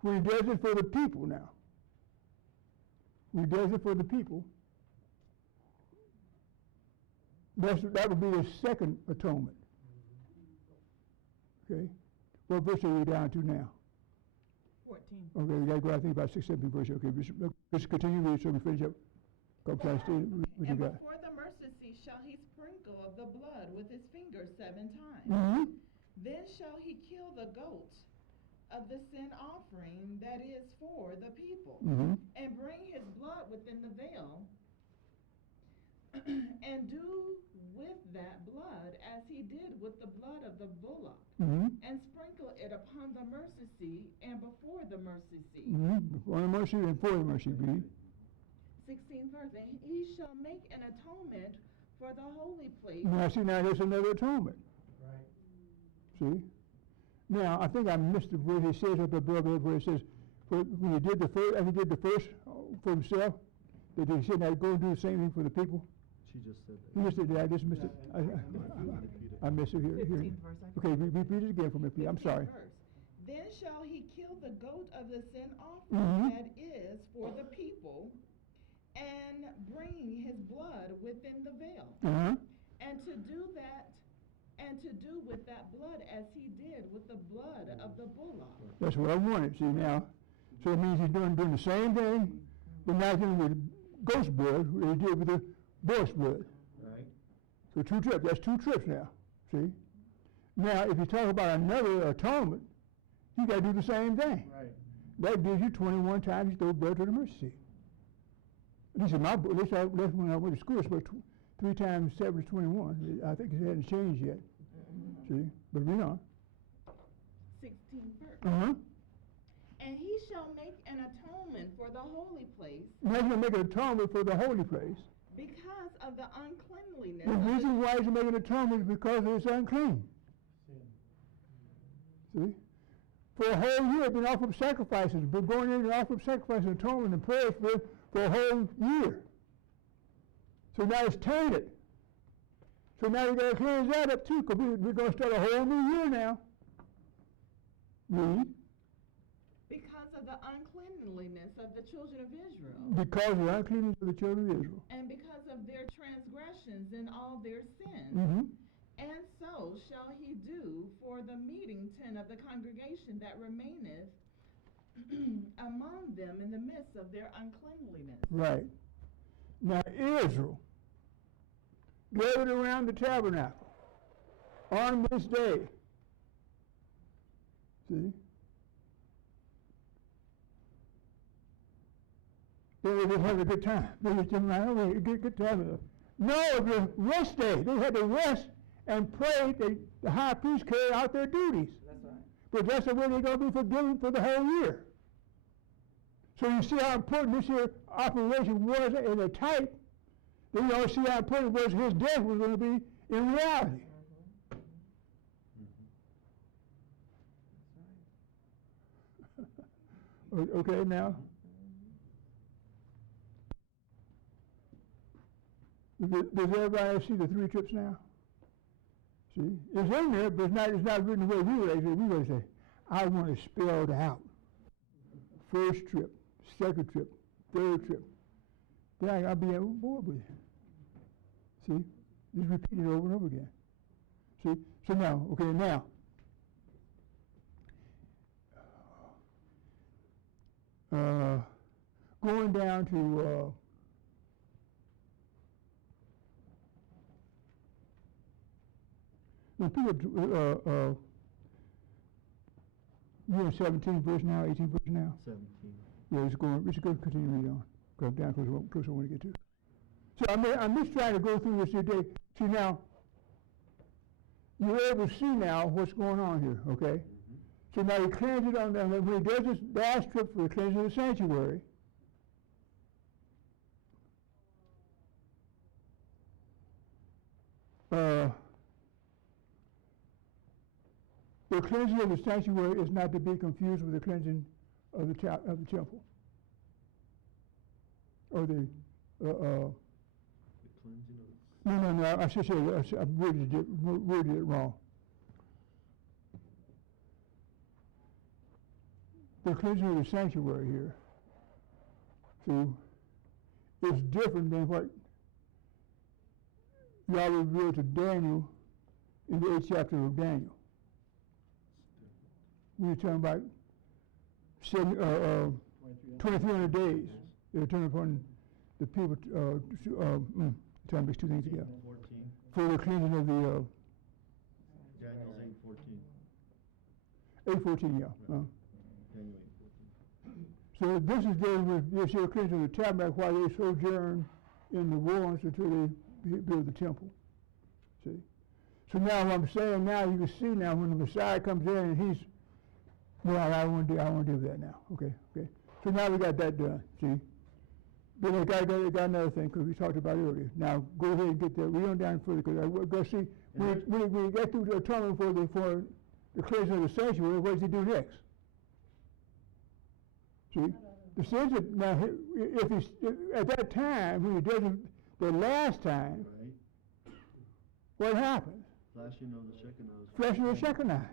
when he does it for the people now, when he does it for the people, that would be the second atonement. Okay? What verse are we down to now? 14. Okay, we got to go, I think, about 6, 7 verses. Okay, let's continue reading so we finish up. What you And got? before the mercy seat shall he sprinkle of the blood with his fingers 7 times. Mm-hmm. Then shall he kill the goat of the sin offering that is for the people, Mm-hmm. and bring his blood within the veil, and do with that blood as he did with the blood of the bullock, Mm-hmm. and sprinkle it upon the mercy seat and before the mercy seat. Mm-hmm. On the mercy and for the mercy, read. 16th verse, and he shall make an atonement for the holy place. Now, see, now there's another atonement. Right. See? Now, I think I missed the word he says up above it where it says, when he did the first, after he did the first for himself, that he said, now go and do the same thing for the people. She just said that. He just did that. I just missed it. I missed it here. 15th verse. Okay, repeat it again for me, please. I'm sorry. 15th verse. Then shall he kill the goat of the sin offering that is for the people, and bring his blood within the veil, Uh-huh. and to do with that blood as he did with the blood of the bullock. That's what I wanted. See, now, so it means he's doing the same thing, but now doing with ghost blood, what he did with the bull's blood. Right. So 2 trips. That's 2 trips now. See? Now, if you talk about another atonement, you got to do the same thing. Right. That gives you 21 times you throw blood to the mercy seat. At least in my book, that's when I went to school, it's about 3 times 7 is 21. I think it hasn't changed yet. See? But read on. 16th verse. Uh-huh. And he shall make an atonement for the holy place Now he's going to make an atonement for the holy place. because of the uncleanliness The of reason why he's making an atonement is because it's unclean. See? For a whole year, been offered sacrifices, been going in and offering sacrifices, atonement, and prayers for a whole year. So now it's tainted. So now we got to cleanse that up too, because we're going to start a whole new year now. Read. because of the uncleanliness of the children of Israel, Because of the uncleanness of the children of Israel. and because of their transgressions and all their sins. Mm-hmm. And so shall he do for the meeting tent of the congregation that remaineth among them in the midst of their uncleanliness. Right. Now Israel gathered around the tabernacle on this day. See? They were just having a good time. They were just around, a good time. No, it was a rest day. They had to rest and pray. The high priest carried out their duties. That's right. But that's the way they're going to be forgiven for the whole year. So you see how important this here operation was in a type. Then you also see how important it was his death was going to be in reality. Okay, now. Does everybody see the 3 trips now? See? It's in there, but it's not written the way we would say. I want it spelled out. First trip, second trip, third trip. Then I'll be on board with you. See? Just repeat it over and over again. See? So now, okay, now. Going down to Now, people, you're in 17 verse now, 18 verse now? 17. Yeah, let's go continue reading on. Go down close I want to get to. So I'm just trying to go through this today. See now, you're able to see now what's going on here, okay? So now he cleanses it on them. When he does this last trip for the cleansing of the sanctuary, the cleansing of the sanctuary is not to be confused with the cleansing of the temple. Or the cleansing of no, I should say, I worded it wrong. The cleansing of the sanctuary here, see, is different than what Yahweh revealed to Daniel in the 8th chapter of Daniel. We were talking about 2,300 days. They were turning upon the people, trying to mix two things together. 14. For the cleansing of the Daniel's 8:14. 8:14, yeah. Daniel 8:14. So this is dealing with the issue of cleansing of the tabernacle while they sojourn in the wilderness until they build the temple. See? So now what I'm saying now, you can see now when the Messiah comes in and he's, well, I want to do that now. Okay. So now we got that done, see? Then I got another thing, because we talked about it earlier. Now, go ahead and get that. Read on down further, because we're going to see, when we get through the atonement for the cleansing of the sanctuary, what does he do next? See? The sins of, now, if he's, at that time, when he does it the last time, Right. what happens? Flashing of the Shekinah. Flashing of the Shekinah.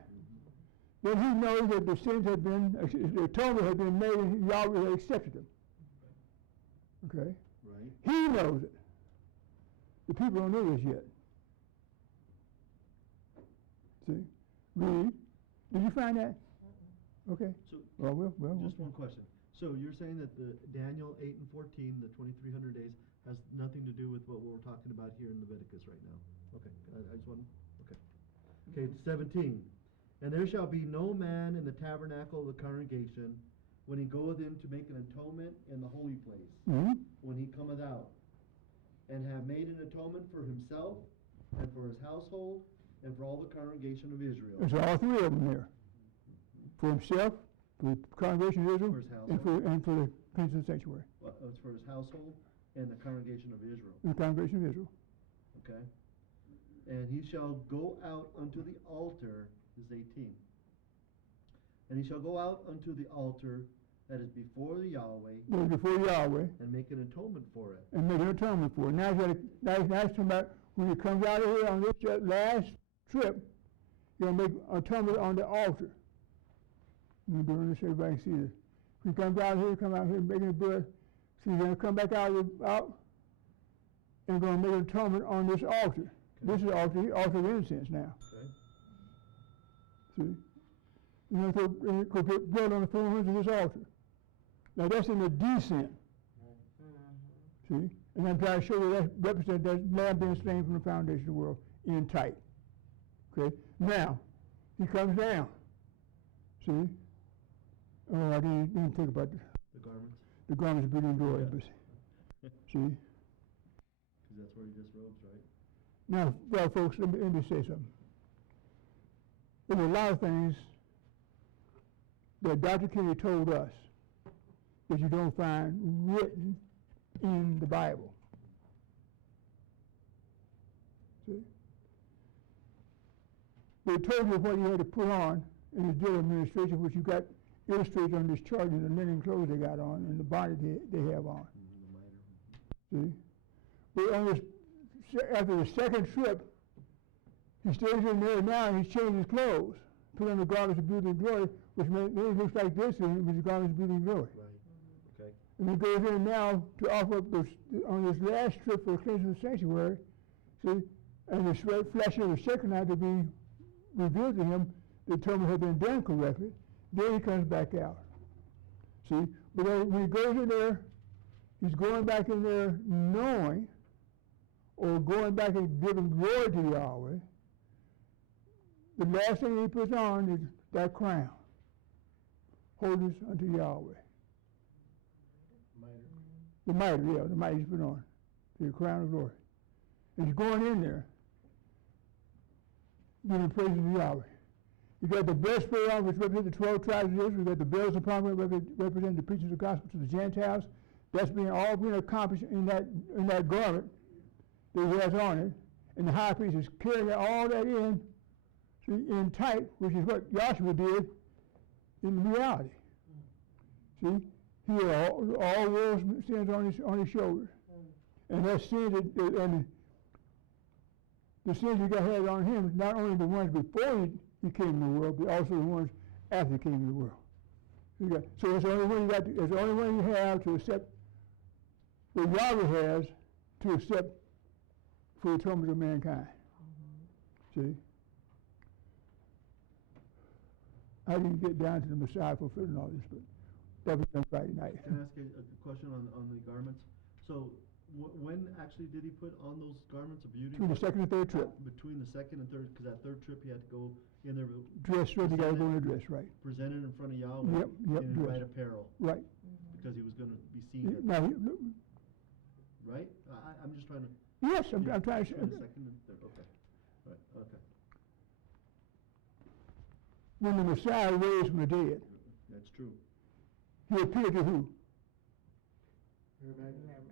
Then he knows that the sins have been, the atonement has been made, and Yahweh has accepted them. Okay? Right. He knows it. The people don't know this yet. See? Read. Did you find that? Okay. So, Well, just one question. So you're saying that the Daniel 8 and 14, the 2,300 days, has nothing to do with what we're talking about here in Leviticus right now? Okay. I just want. Okay. Okay. 17. And there shall be no man in the tabernacle of the congregation when he goeth in to make an atonement in the holy place, when he cometh out, and have made an atonement for himself, and for his household, and for all the congregation of Israel. There's all three of them there. For himself, for the congregation of Israel, For his household. and for the cleansing of the sanctuary. Well, it's for his household and the congregation of Israel. The congregation of Israel. Okay? And he shall go out unto the altar, this is 18. And he shall go out unto the altar that is before the Yahweh, Before Yahweh, and make an atonement for it. and make an atonement for it. Now he's talking about when he comes out of here on this last trip, he's going to make atonement on the altar. I'm doing this so everybody can see this. He comes out here, making the blood. So he's going to come back out and going to make an atonement on this altar. Okay. This is the altar of incense now. Okay? See? You're going to put blood on the four horns of this altar. Now that's in the descent. See? And I'm trying to show you that represents that lamb being slain from the foundation of the world in tight. Okay? Now, he comes down. See? Oh, I didn't think about The garments? the garments of beauty and glory. Yeah. But see? Because that's where he disrobes, right? Now, well, folks, let me say something. There's a lot of things that Dr. Kenny told us that you don't find written in the Bible. See? They told you what you had to put on in the daily administration, which you got illustrated on this chart in the linen clothes they got on and the bonnet they have on. The mitre. See? But on this, after the second trip, he stays in there now and he's changed his clothes, put on the garments of beauty and glory, which then it looks like this, and with the garments of beauty and glory. Right. Okay. And he goes in now to offer up on this last trip for the cleansing of the sanctuary, see, and the flesh of the Shekinah to be revealed to him, the atonement had been done correctly. Then he comes back out. See, but when he goes in there, he's going back in there knowing, or going back and giving glory to Yahweh, the last thing he puts on is that crown. Holiness unto Yahweh. The mitre, yeah, the mitre he's put on. The crown of glory. And he's going in there, giving praises to Yahweh. You got the breastplate on, which represents the 12 tribes of Israel. You got the bells and pomegranate representing the preaching of the gospel to the Gentiles. That's all being accomplished in that garment that he has on it. And the high priest is carrying all that in type, which is what Joshua did in reality. See, he had all world's sins on his shoulders, and that sins and the sins he got had on him, not only the ones before he came in the world, but also the ones after he came in the world. So it's the only one it's the only one you have to accept that Yahweh has to accept for the atonement of mankind. See? I didn't get down to the Messiah fulfilling all this, but that was on Friday night. Can I ask a question on the garments? So when actually did he put on those garments of beauty? Between the second and third trip. Between the second and third, because that third trip he had to go in there. Dress, you got to go in a dress, right. Presented in front of Yahweh in his right apparel. Right. Because he was going to be seen. Right? I'm just trying to. Yes, I'm trying to. The second and third, okay. Right, okay. When the Messiah raised from the dead, That's true. he appeared to who?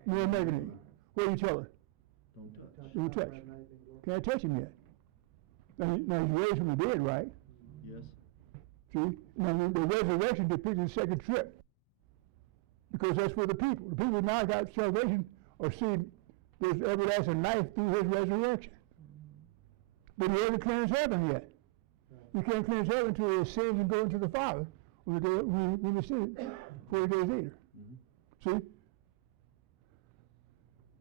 Mary Magdalene. What do you tell her? Don't touch. Don't touch. Can't touch him yet. Now he's raised from the dead, right? Yes. See? Now the resurrection depicts the second trip. Because that's for the people. The people now got salvation or see there's everlasting life through his resurrection. But he hasn't cleansed heaven yet. You can't cleanse heaven until his sins and go into the Father when he sin 40 days later. See?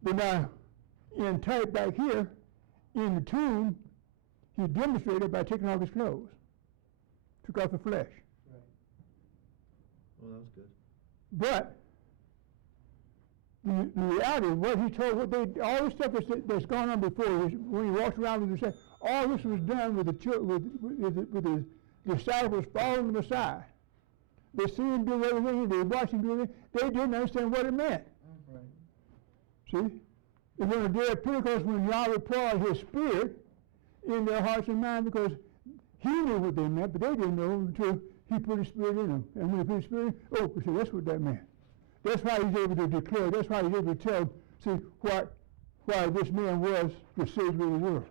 But now, in type back here, in the tomb, he demonstrated by taking off his clothes. Took off the flesh. Right. Well, that was good. But the reality of what he told, all the stuff that's gone on before, when he walked around with the all this was done with the disciples following the Messiah. They see him do everything, they watched him do everything. They didn't understand what it meant. Right. See? And on the day of Pentecost, when Yahweh poured his Spirit in their hearts and minds, because he knew what they meant, but they didn't know until he put his Spirit in them. And when he put his Spirit in, we said, that's what that meant. That's why he's able to declare, that's why he's able to tell, why this man was the Savior of the world.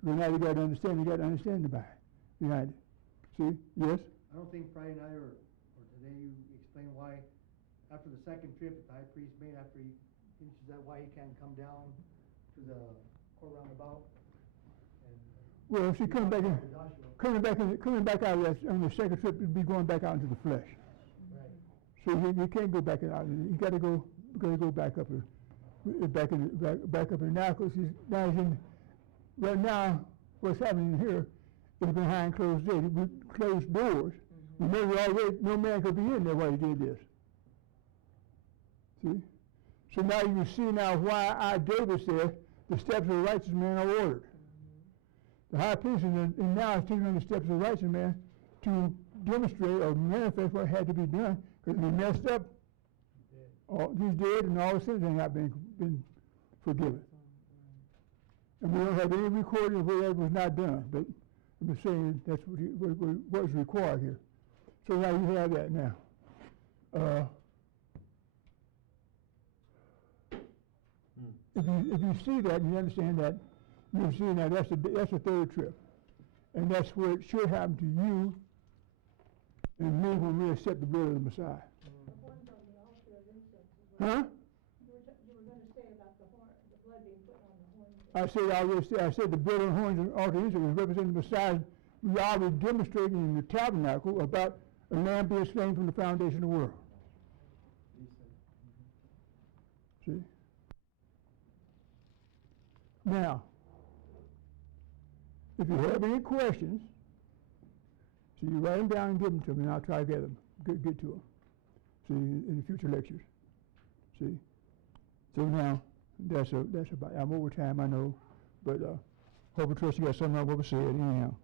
Because now you got to understand the Bible behind it. See? Yes? I don't think Friday night or today you explain why, after the second trip that the high priest made, after he finishes that, why he can't come down to the court roundabout. Well, see, coming back out of that on the second trip, it'd be going back out into the flesh. Right. So you can't go back out. You got to go back up here, back up here now, because he's in. Right now, what's happening here is behind closed doors. Remember, already no man could be in there while he did this. See? So now you see now why David said the steps of the righteous man are ordered. The high priest and now is taking on the steps of the righteous man to demonstrate or manifest what had to be done, because he messed up. He's dead, and all the sins have not been forgiven. And we don't have any recording of where that was not done, but I'm just saying that's what was required here. So now you have that now. If you see that and you understand that, you see now that's the third trip, and that's where it should happen to you and me when we accept the blood of the Messiah. The horns on the altar of incense as Huh? well. You were going to say about the blood being put on the horns. I said the blood on the horns and altar of incense was representing the Messiah. Yahweh demonstrating in the tabernacle about a lamb being slain from the foundation of the world. See? Now, if you have any questions, so you write them down and give them to me, and I'll try to get to them. See, in the future lectures. See? So now, that's about. I'm over time, I know, but hope and trust you got something I ever said anyhow.